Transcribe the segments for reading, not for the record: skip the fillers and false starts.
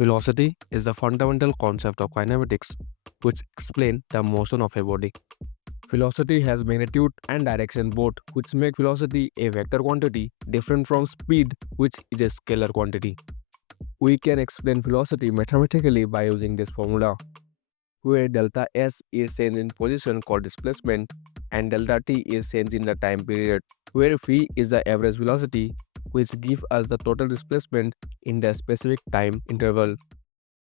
Velocity is the fundamental concept of kinematics which explain the motion of a body. Velocity has magnitude and direction both, which make velocity a vector quantity different from speed, which is a scalar quantity. We can explain velocity mathematically by using this formula, where delta s is change in position called displacement and delta t is change in the time period, where v is the average velocity which gives us the total displacement in the specific time interval.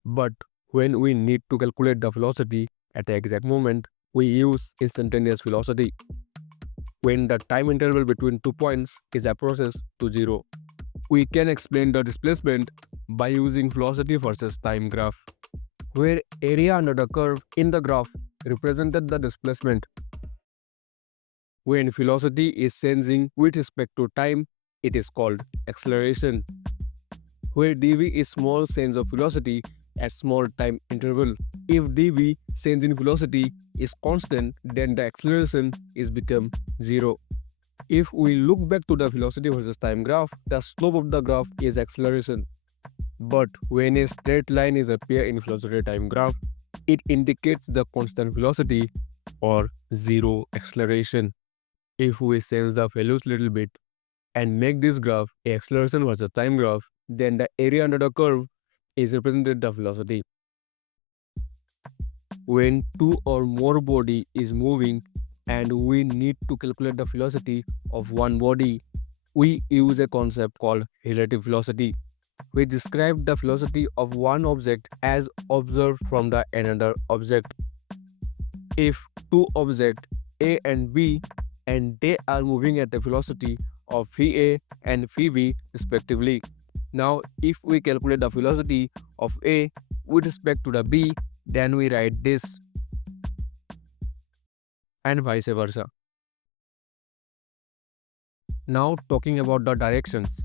But when we need to calculate the velocity at the exact moment, we use instantaneous velocity when the time interval between 2 points is approaches to zero. We can explain the displacement by using velocity versus time graph, where area under the curve in the graph represented the displacement. When velocity is changing with respect to time, it is called acceleration, where dv is small change of velocity at small time interval. If dv change in velocity is constant, then the acceleration is become zero. If we look back to the velocity versus time graph, the slope of the graph is acceleration. But when a straight line is appear in velocity time graph, it indicates the constant velocity or zero acceleration. If we change the values little bit and make this graph a acceleration versus time graph, then the area under the curve is represented the velocity. When two or more body is moving and we need to calculate the velocity of one body, we use a concept called relative velocity. We describe the velocity of one object as observed from the another object. If two objects A and B and they are moving at the velocity of Va and Vb respectively. Now, if we calculate the velocity of A with respect to the B, then we write this and vice versa. Now talking about the directions.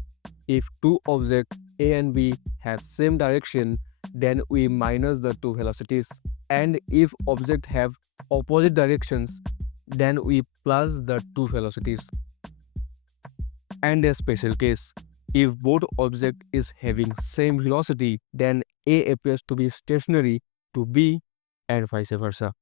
If two objects A and B have same direction, then we minus the two velocities. And if objects have opposite directions, then we plus the two velocities. And a special case, if both object is having same velocity, then A appears to be stationary to B and vice versa.